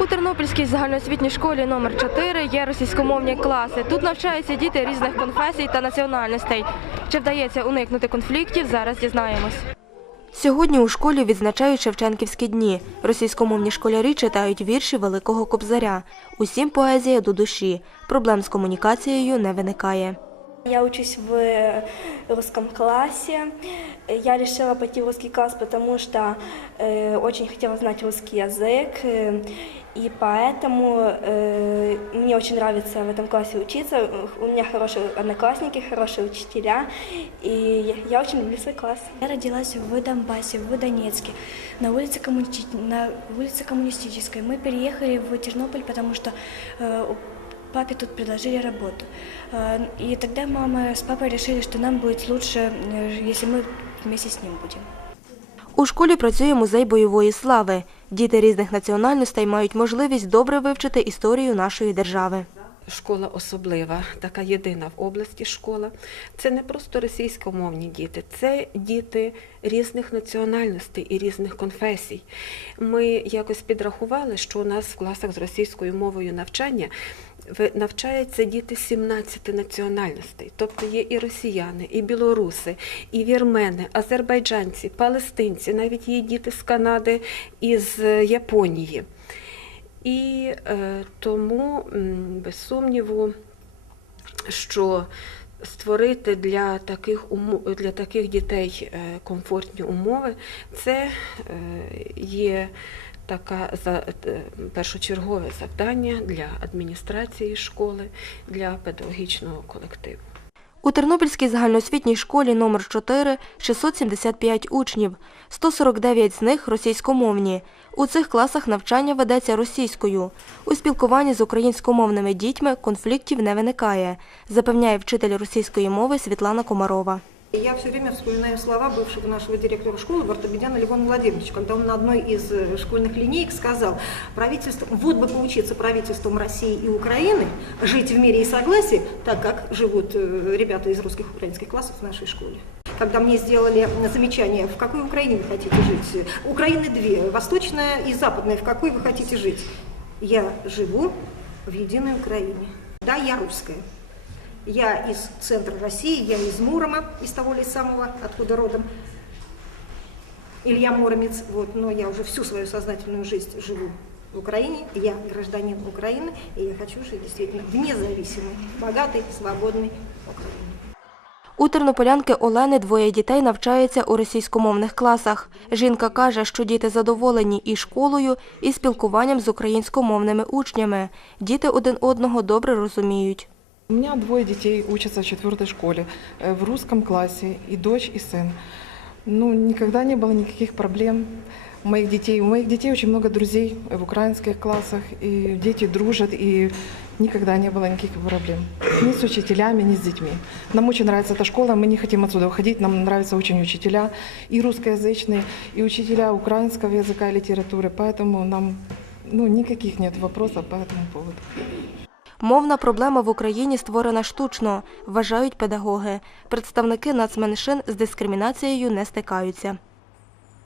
У Тернопільській загальноосвітній школі номер 4 є російськомовні класи. Тут навчаються діти різних конфесій та національностей. Чи вдається уникнути конфліктів, зараз дізнаємось. Сьогодні у школі відзначають Шевченківські дні. Російськомовні школярі читають вірші Великого Кобзаря. Усім поезія до душі. Проблем з комунікацією не виникає. Я учусь в русском классе. Я решила пойти в русский класс, потому что э, очень хотела знать русский язык. э, и поэтому э, мне очень нравится в этом классе учиться. У меня хорошие одноклассники, хорошие учителя. И я очень люблю свой класс. Я родилась в Донбассе, в Донецке, на улице, коммунисти- на улице Коммунистической. Мы переехали в Тернополь, потому что э, у папе тут предложили работу. Э, и тогда мама с папой решили, что нам будет лучше, э, если мы вместе с ним будем. У школі працює музей бойової слави. Діти різних національностей мають можливість добре вивчити історію нашої держави. Школа особлива, така єдина в області школа. Це не просто російськомовні діти, це діти різних національностей і різних конфесій. Ми якось підрахували, що у нас в класах з російською мовою навчання ви- навчаються діти 17 національностей. Тобто є і росіяни, і білоруси, і вірмени, азербайджанці, палестинці, навіть є діти з Канади і з Японії. І е, тому, без сумніву, що створити для таких умо- для таких дітей е, комфортні умови, це е, є така за е, першочергове завдання для адміністрації школи, для педагогічного колективу. У Тернопільській загальноосвітній школі номер 4 675 учнів, 149 з них російськомовні. У цих класах навчання ведеться російською. У спілкуванні з українськомовними дітьми конфліктів не виникає, запевняє вчитель російської мови Світлана Комарова. Я все время вспоминаю слова бывшего нашего директора школы Бартабедяна Левона Владимировича, когда он на одной из э, школьных линеек сказал, правительство, вот бы поучиться правительством России и Украины жить в мире и согласии, так как живут э, ребята из русских и украинских классов в нашей школе. Когда мне сделали замечание, в какой Украине вы хотите жить? Украины две, восточная и западная, в какой вы хотите жить? Я живу в единой Украине. Да, я русская. Я из центра России, я из Мурома, из того ли самого, откуда родом Илья Муромец. Вот, но я уже всю свою сознательную жизнь живу в Украине. Я гражданин Украины, и я хочу жить действительно в независимой, богатой, свободной Украине. У тернополянки Олени двоє дітей навчаються у російськомовних класах. Жінка каже, що діти задоволені і школою, і спілкуванням з українськомовними учнями. Діти один одного добре розуміють. У меня двое детей учатся в четвертой школе, э, в русском классе, и дочь, и сын. Ну, никогда не было никаких проблем. У моих детей, у моих детей очень много друзей в украинских классах, и дети дружат, и никогда не было никаких проблем. Ни с учителями, ни с детьми. Нам очень нравится эта школа, мы не хотим отсюда уходить, нам нравятся очень учителя, и русскоязычные, и учителя украинского языка и литературы, поэтому нам ну, никаких нет вопросов по этому поводу. Мовна проблема в Україні створена штучно, вважають педагоги. Представники нацменшин з дискримінацією не стикаються.